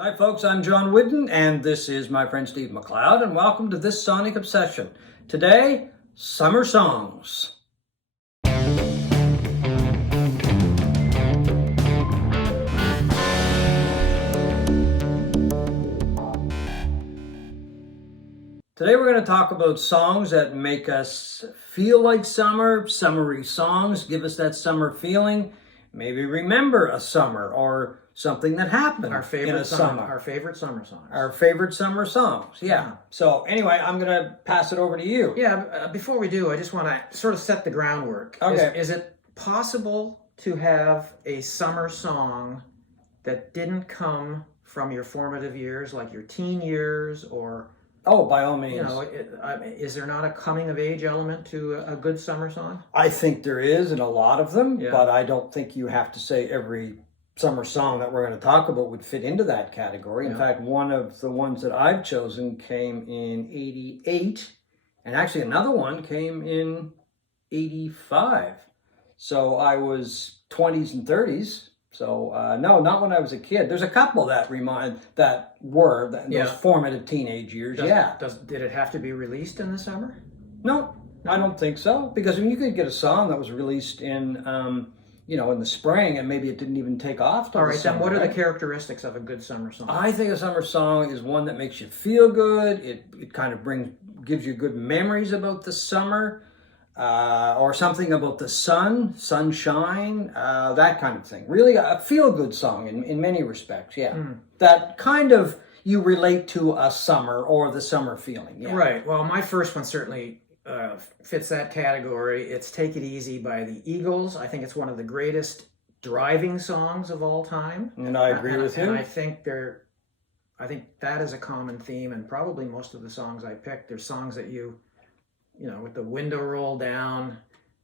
Hi folks, I'm John Whidden and this is my friend Steve McLeod and welcome to this Sonic Obsession. Today, summer songs. Today we're going to talk about songs that make us feel like summer, summery songs, give us that summer feeling, maybe remember a summer or something that happened in a summer. Our favorite summer songs. Our favorite summer songs, yeah. So anyway, I'm going to pass it over to you. Yeah, before we do, I just want to sort of set the groundwork. Okay. Is it possible to have a summer song that didn't come from your formative years, like your teen years, or... Oh, by all means. You know, is there not a coming-of-age element to a good summer song? I think there is in a lot of them, Yeah. but I don't think you have to say every summer song that we're going to talk about would fit into that category. In fact, one of the ones that I've chosen came in 88, and actually another one came in 85. So I was 20s and 30s. So no, not when I was a kid. There's a couple that were those formative teenage years. Did it have to be released in the summer? No, I don't think so. Because I mean, you could get a song that was released in, in the spring, and maybe it didn't even take off. All right, then what are the characteristics of a good summer song? I think a summer song is one that makes you feel good. It kind of gives you good memories about the summer. Or something about the sunshine, that kind of thing. Really a feel-good song in many respects, yeah. That kind of you relate to a summer or the summer feeling, yeah. Right. Well, my first one certainly fits that category. It's Take It Easy by the Eagles. I think it's one of the greatest driving songs of all time. And I agree with you. And I think that is a common theme, and probably most of the songs I picked, they're songs that with the window rolled down,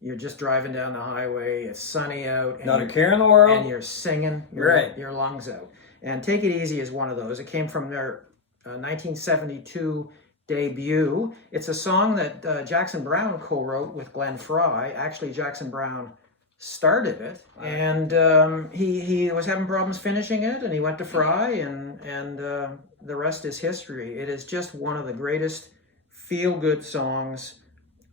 you're just driving down the highway, it's sunny out. And not a care in the world. And you're singing your lungs out. And Take It Easy is one of those. It came from their 1972 debut. It's a song that Jackson Browne co-wrote with Glenn Frey. Actually, Jackson Browne started it, and he was having problems finishing it, and he went to Frey, and the rest is history. It is just one of the greatest feel-good songs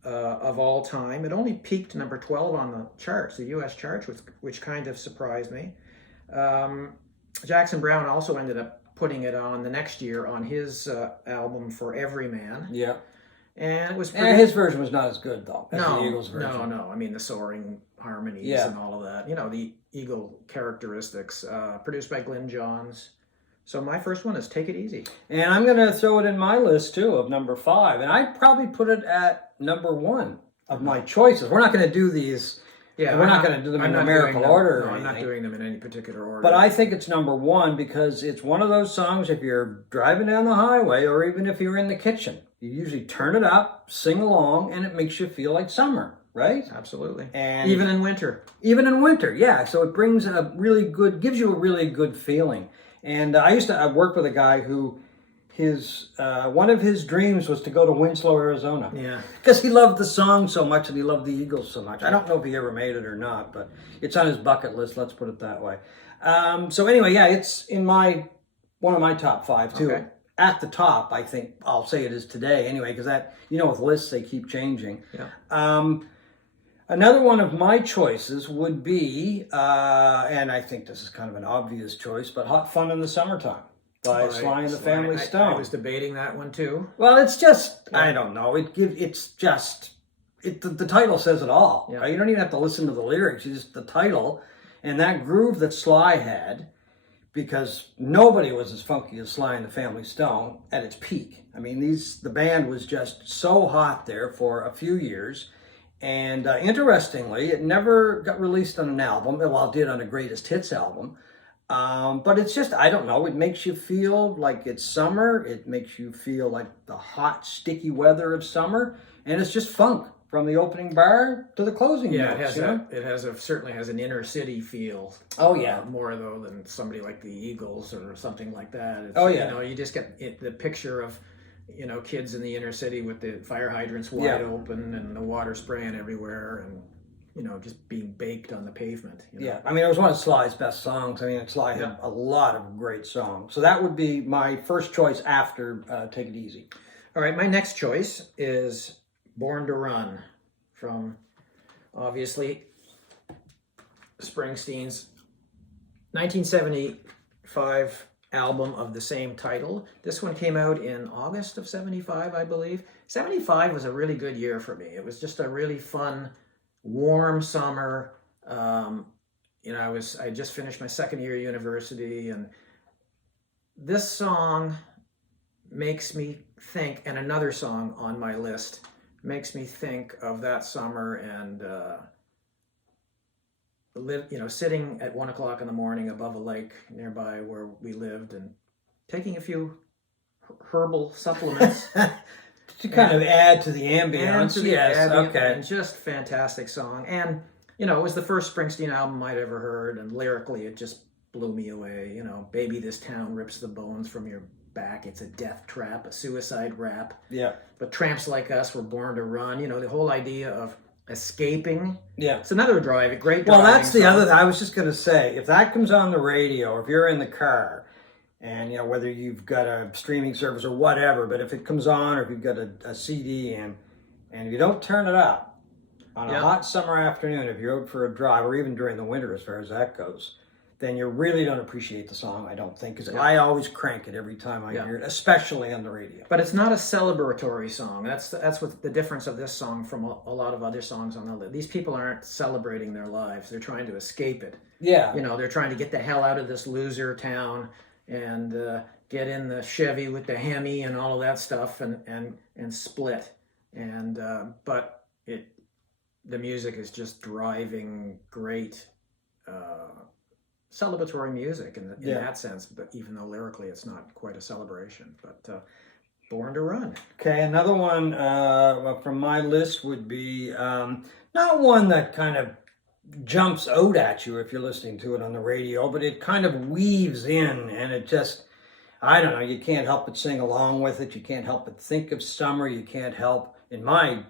of all time. It only peaked number 12 on the charts, the U.S. charts, which kind of surprised me. Jackson Browne also ended up putting it on the next year on his album For Every Man. Yeah. And it was his version was not as good, though, as the Eagles version. No. I mean, the soaring harmonies and all of that. The Eagle characteristics. Produced by Glyn Johns. So my first one is Take It Easy. And I'm going to throw it in my list, too, of number 5. And I'd probably put it at number 1 of my choices. We're not going to do these. Yeah, we're not going to do them in numerical order. No, I'm not doing them in any particular order. But I think it's number 1 because it's one of those songs, if you're driving down the highway or even if you're in the kitchen, you usually turn it up, sing along, and it makes you feel like summer, right? Absolutely. And even in winter. Even in winter, yeah. So it gives you a really good feeling. And I used to work with a guy who one of his dreams was to go to Winslow, Arizona. Yeah. Because he loved the song so much and he loved the Eagles so much. I don't know if he ever made it or not, but it's on his bucket list, let's put it that way. So anyway, yeah, it's in one of my top 5 too. Okay. At the top, I think I'll say it is today anyway, because with lists, they keep changing. Yeah. Another one of my choices would be, and I think this is kind of an obvious choice, but Hot Fun in the Summertime by Sly and the Family Stone. I was debating that one too. Well, it's just, I don't know, the title says it all. Yeah. Right? You don't even have to listen to the lyrics, it's just the title and that groove that Sly had, because nobody was as funky as Sly and the Family Stone at its peak. I mean, the band was just so hot there for a few years. And interestingly, it never got released on an album. Well, it did on a Greatest Hits album. But it's just, I don't know, it makes you feel like it's summer. It makes you feel like the hot, sticky weather of summer. And it's just funk from the opening bar to the closing notes. It certainly has an inner city feel. Oh, yeah. More, though, than somebody like the Eagles or something like that. You just get the picture of kids in the inner city with the fire hydrants wide open and the water spraying everywhere, and just being baked on the pavement. Yeah, I mean, it was one of Sly's best songs. I mean, Sly had a lot of great songs. So that would be my first choice after Take It Easy. All right, my next choice is Born to Run from, obviously, Springsteen's 1975 album of the same title. This one came out in August of 75, I believe. 75 was a really good year for me. It was just a really fun, warm summer. I just finished my second year of university, and this song makes me think, and another song on my list makes me think of that summer and sitting at 1 o'clock in the morning above a lake nearby where we lived and taking a few herbal supplements to kind of add to the ambience. And just fantastic song. And it was the first Springsteen album I'd ever heard, and lyrically it just blew me away. Baby, this town rips the bones from your back. It's a death trap, a suicide rap. Yeah. But tramps like us were born to run. The whole idea of escaping. Yeah. It's another great driving Well, that's the song. other, I was just going to say, if that comes on the radio, or if you're in the car, and whether you've got a streaming service or whatever, but if it comes on, or if you've got a CD and you don't turn it up on a hot summer afternoon, if you're out for a drive, or even during the winter as far as that goes, then you really don't appreciate the song, I don't think, because I always crank it every time I hear it, especially on the radio. But it's not a celebratory song. That's what the difference of this song from a lot of other songs on the list. These people aren't celebrating their lives. They're trying to escape it. Yeah. They're trying to get the hell out of this loser town and get in the Chevy with the Hemi and all of that stuff and split. And but the music is just driving great celebratory music in that sense, but even though lyrically it's not quite a celebration. But Born to Run. Okay, another one from my list would be not one that kind of jumps out at you if you're listening to it on the radio, but it kind of weaves in, and it just, I don't know, you can't help but sing along with it. You can't help but think of summer. You can't help, in my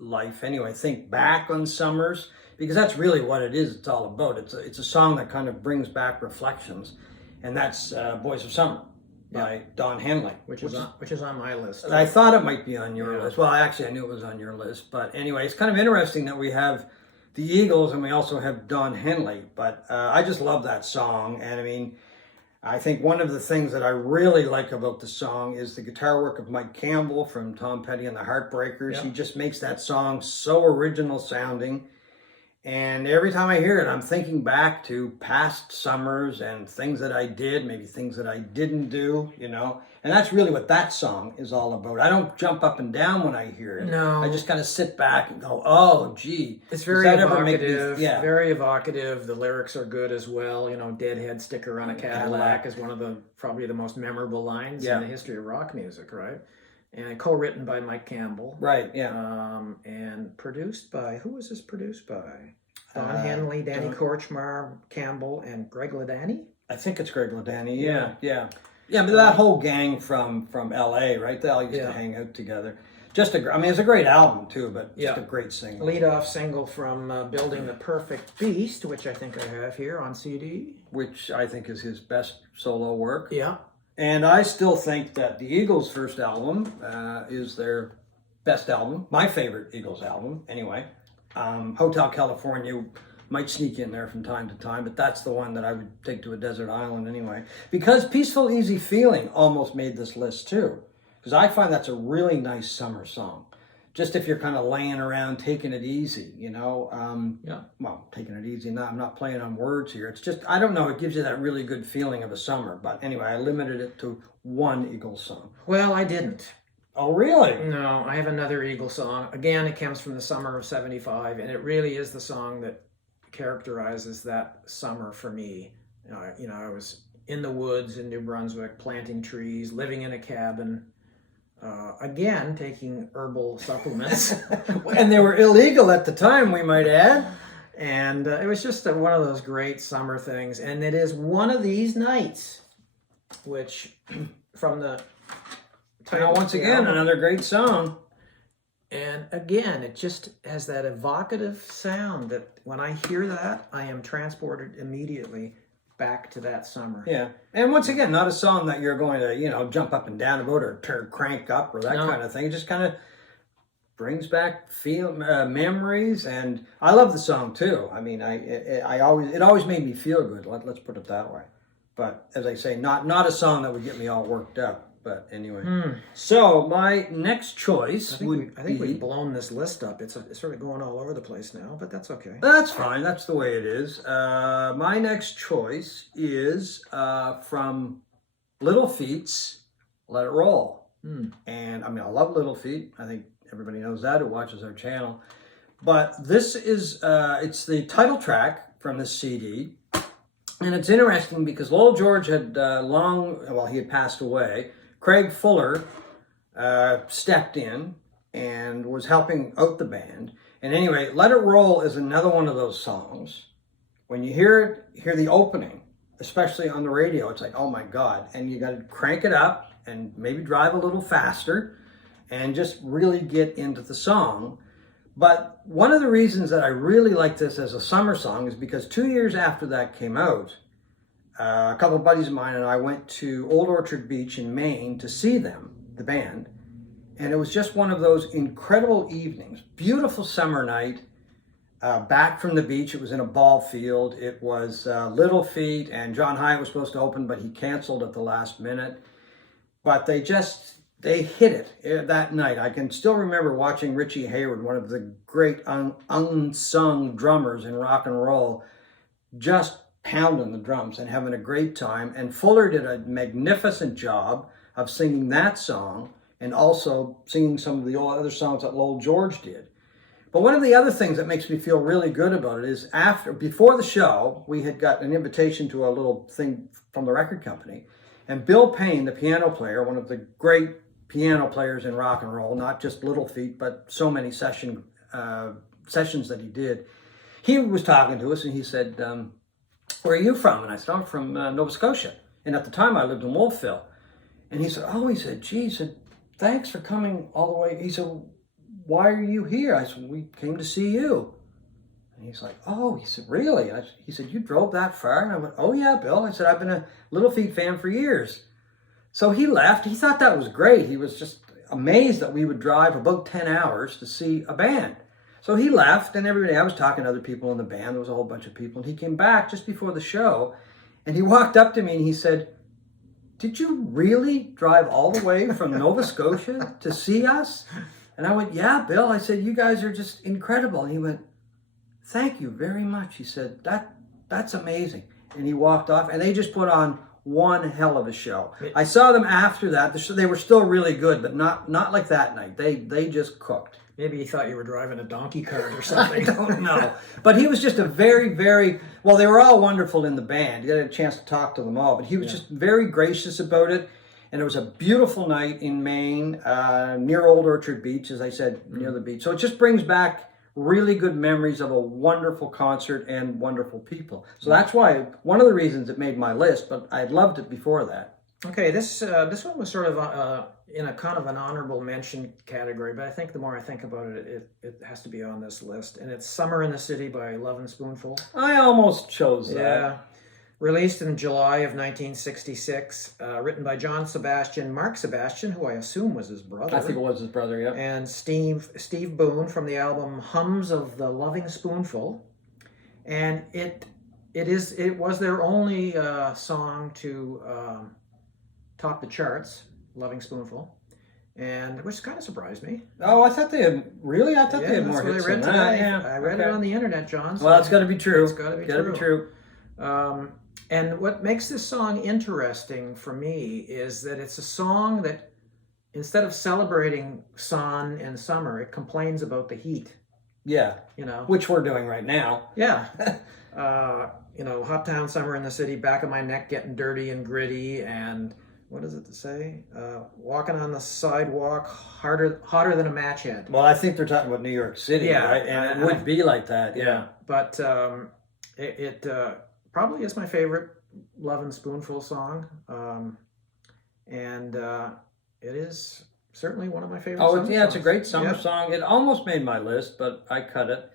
life anyway, think back on summers, because that's really what it is. It's all about. It's a song that kind of brings back reflections, and that's Boys of Summer by Don Henley, which is on my list. I thought it might be on your list. Well, actually, I knew it was on your list, but anyway, it's kind of interesting that we have the Eagles and we also have Don Henley. But I just love that song, and I mean, I think one of the things that I really like about the song is the guitar work of Mike Campbell from Tom Petty and the Heartbreakers. He just makes that song so original sounding. And every time I hear it, I'm thinking back to past summers and things that I did, maybe things that I didn't do, And that's really what that song is all about. I don't jump up and down when I hear it. No. I just kind of sit back and go, oh, gee. It's very evocative. Very evocative. The lyrics are good as well. Deadhead sticker on a Cadillac is one of probably the most memorable lines in the history of rock music, right? And co-written by Mike Campbell. Right, yeah. And produced by, who was this produced by? Don Henley, Danny Korchmar, Campbell, and Greg Ladany? I think it's Greg Ladany, yeah. Yeah, but that whole gang from L.A., right? They all used to hang out together. It's a great album, too, but just a great single. Lead-off single from Building the Perfect Beast, which I think I have here on CD. Which I think is his best solo work. Yeah. And I still think that the Eagles' first album is their best album. My favorite Eagles album, anyway. Hotel California might sneak in there from time to time, but that's the one that I would take to a desert island anyway. Because Peaceful Easy Feeling almost made this list too. Because I find that's a really nice summer song. Just if you're kind of laying around, taking it easy, Well, taking it easy. No, I'm not playing on words here. It's just, I don't know, it gives you that really good feeling of a summer. But anyway, I limited it to one Eagles song. Well, I didn't. Oh, really? No, I have another Eagles song. Again, it comes from the summer of 75, and it really is the song that characterizes that summer for me. I was in the woods in New Brunswick, planting trees, living in a cabin, again, taking herbal supplements. And they were illegal at the time, we might add. And it was just one of those great summer things. And it is One of These Nights, which from the title. Now, once again, another great song. And again, it just has that evocative sound that when I hear that, I am transported immediately back to that summer. Yeah. And once again, not a song that you're going to, jump up and down about or crank up or that kind of thing. It just kind of brings back memories, and I love the song too. I mean, it always made me feel good. Let's put it that way. But as I say, not a song that would get me all worked up. But anyway, so my next choice I think we've blown this list up. It's sort of going all over the place now, but that's okay. That's fine. That's the way it is. My next choice is from Little Feat's "Let It Roll," and I mean I love Little Feat. I think everybody knows that who watches our channel. But this is it's the title track from this CD, and it's interesting because Lowell George had he had passed away. Craig Fuller stepped in and was helping out the band. And anyway, Let It Roll is another one of those songs. When you hear the opening, especially on the radio, it's like, oh my God. And you got to crank it up and maybe drive a little faster and just really get into the song. But one of the reasons that I really like this as a summer song is because 2 years after that came out, a couple of buddies of mine and I went to Old Orchard Beach in Maine to see them, the band. And it was just one of those incredible evenings. Beautiful summer night, back from the beach. It was in a ball field. It was Little Feat, and John Hyatt was supposed to open, but he canceled at the last minute. But they hit it that night. I can still remember watching Richie Hayward, one of the great unsung drummers in rock and roll, just pounding the drums and having a great time. And Fuller did a magnificent job of singing that song and also singing some of the other songs that Lowell George did. But one of the other things that makes me feel really good about it is before the show, we had got an invitation to a little thing from the record company. And Bill Payne, the piano player, one of the great piano players in rock and roll, not just Little Feat, but so many sessions that he did, he was talking to us and he said, where are you from? And I said, I'm from Nova Scotia. And at the time I lived in Wolfville. And he said, geez, thanks for coming all the way. He said, why are you here? I said, we came to see you. And he's like, oh, he said, really? He said, you drove that far? And I went, oh yeah, Bill. I said, I've been a Little Feat fan for years. So he left. He thought that was great. He was just amazed that we would drive about 10 hours to see a band. So he left, and every day I was talking to other people in the band. There was a whole bunch of people. And he came back just before the show, and he walked up to me and he said, did you really drive all the way from Nova Scotia to see us? And I went, yeah, Bill. I said, you guys are just incredible. And he went, thank you very much. He said, that's amazing. And he walked off, and they just put on one hell of a show. I saw them after that. They were still really good, but not like that night. They just cooked. Maybe he thought you were driving a donkey cart or something. I don't know. But he was just a very, very, well, they were all wonderful in the band. You got a chance to talk to them all. But he was just very gracious about it. And it was a beautiful night in Maine, near Old Orchard Beach, as I said, near the beach. So it just brings back really good memories of a wonderful concert and wonderful people. So that's why, one of the reasons it made my list, but I loved it before that. Okay, this one was sort of in a kind of an honorable mention category, but I think the more I think about it, it has to be on this list. And it's Summer in the City by Lovin Spoonful. I almost chose that. Yeah. Released in July of 1966, written by John Sebastian, Mark Sebastian, who I assume was his brother. I think it was his brother, yeah. And Steve Boone from the album Hums of the Lovin Spoonful. And it was their only song to top the charts, Lovin Spoonful, and which kind of surprised me. Oh, I thought they had they had more hits than that. Yeah, I read it on the internet, John. So well, it's got to be true. It's got to be true. And what makes this song interesting for me is that it's a song that, instead of celebrating sun and summer, it complains about the heat. Yeah. Which we're doing right now. Yeah. Hot town summer in the city, back of my neck getting dirty and gritty, and what does it say? Walking on the sidewalk hotter than a match head. Well, I think they're talking about New York City, right? And it would be like that, yeah. But it probably is my favorite Lovin Spoonful song. And it is certainly one of my favorite Oh, summer yeah, songs. it's a great summer song. It almost made my list, but I cut it.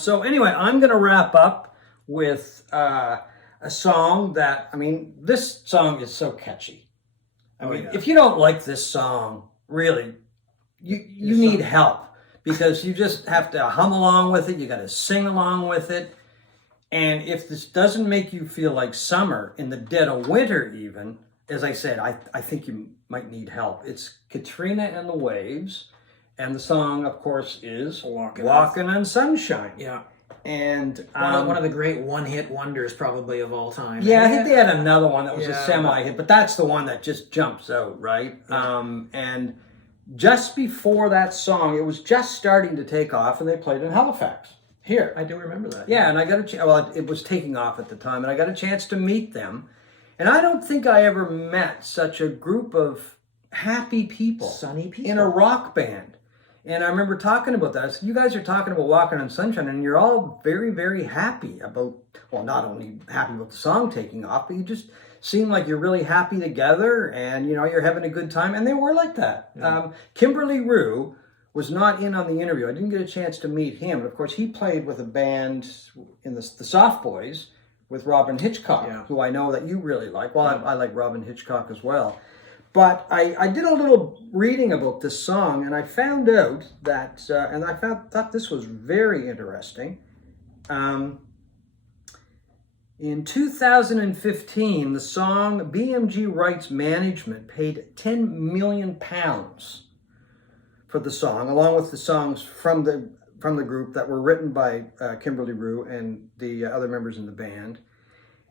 So anyway, I'm going to wrap up with a song that, I mean, this song is so catchy. I mean, if you don't like this song, really, you need help, because you just have to hum along with it. You got to sing along with it. And if this doesn't make you feel like summer in the dead of winter even, as I said, I think you might need help. It's Katrina and the Waves. And the song, of course, is Walking on Sunshine. Yeah. And one of the great one-hit wonders probably of all time. Yeah, I think they had another one that was a semi-hit, but that's the one that just jumps out, right? Yeah. And just before that song, it was just starting to take off, and they played in Halifax. Here. I do remember that. Yeah, and I got a chance, well, it was taking off at the time, and I got a chance to meet them. And I don't think I ever met such a group of happy people. Sunny people. In a rock band. And I remember talking about that. I said, you guys are talking about Walking on Sunshine, and you're all very, very happy about, well, not only happy about the song taking off, but you just seem like you're really happy together, and, you know, you're having a good time. And they were like that. Yeah. Kimberly Rue was not in on the interview. I didn't get a chance to meet him. But of course, he played with a band in the Soft Boys with Robin Hitchcock, who I know that you really like. Well, I like Robin Hitchcock as well. But I did a little reading about this song, and I found out that, and I thought this was very interesting. In 2015, the song BMG Rights Management paid £10 million for the song, along with the songs from the group that were written by Kimberly Rue and the other members in the band.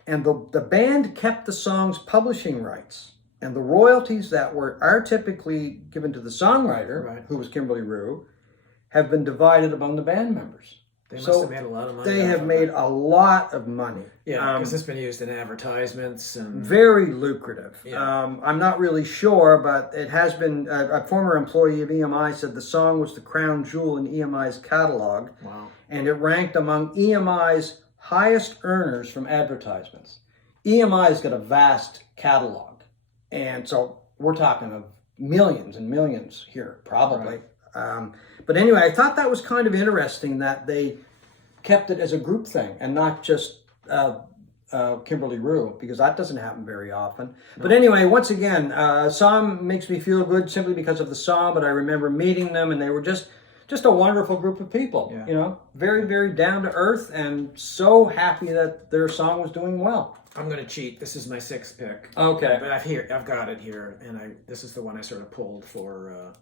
And the band kept the song's publishing rights, and the royalties that are typically given to the songwriter, who was Kimberly Rue, have been divided among the band members. They must have made a lot of money. They have made a lot of money. Yeah, because it's been used in advertisements. And very lucrative. Yeah. I'm not really sure, but it has been, a former employee of EMI said the song was the crown jewel in EMI's catalog. Wow. And it ranked among EMI's highest earners from advertisements. EMI's got a vast catalog. And so we're talking of millions and millions here, probably. Right. But anyway, I thought that was kind of interesting that they kept it as a group thing and not just Kimberly Rue, because that doesn't happen very often. No. But anyway, once again, song makes me feel good simply because of the song, but I remember meeting them, and they were just a wonderful group of people, you know, very, very down to earth, and so happy that their song was doing well. I'm going to cheat. This is my sixth pick. Okay. But I've got it here, and this is the one I sort of pulled for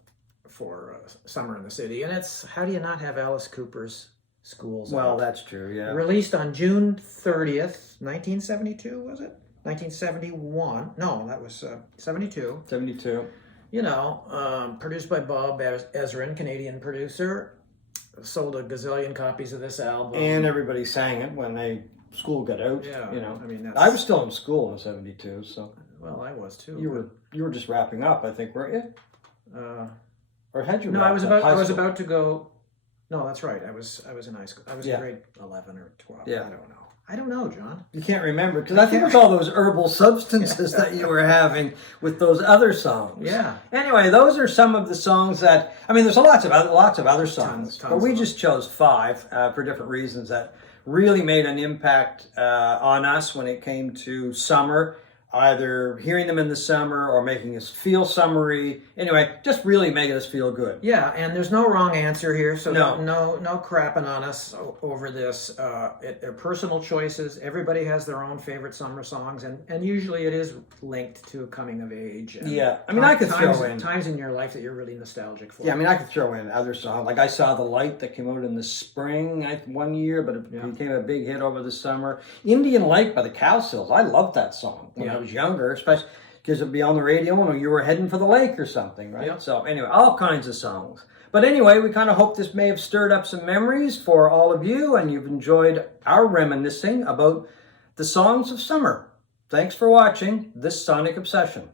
Summer in the City, and it's How Do You Not Have Alice Cooper's Schools Well, Out? That's true, yeah. Released on June 30th, 1972, was it? 1971. No, that was 72. 72. You know, produced by Bob Ezrin, Canadian producer. Sold a gazillion copies of this album. And everybody sang it when school got out. Yeah, you know. I mean, I was still in school in 72, so. Well, I was too. You were just wrapping up, I think, weren't you? Or had you? No, I was about to go. No, that's right. I was in high school. I was in grade 11 or 12. Yeah. I don't know, John. You can't remember, because I think it was all those herbal substances that you were having with those other songs. Yeah. Anyway, those are some of the songs that, I mean, there's lots of other songs, but we just chose 5 for different reasons that really made an impact on us when it came to summer. Either hearing them in the summer or making us feel summery. Anyway, just really making us feel good. Yeah, and there's no wrong answer here, so no crapping on us over this. They're personal choices. Everybody has their own favorite summer songs, and usually it is linked to a coming of age. And yeah, I mean, I could throw in times in your life that you're really nostalgic for. Yeah, I mean, I could throw in other songs. Like I Saw the Light that came out in the spring one year, but it became a big hit over the summer. Indian Lake by the Cowsills. I loved that song when I was younger, especially because it'd be on the radio when you were heading for the lake or something, right? Yep. So anyway, all kinds of songs. But anyway, we kind of hope this may have stirred up some memories for all of you, and you've enjoyed our reminiscing about the songs of summer. Thanks for watching this Sonic Obsession.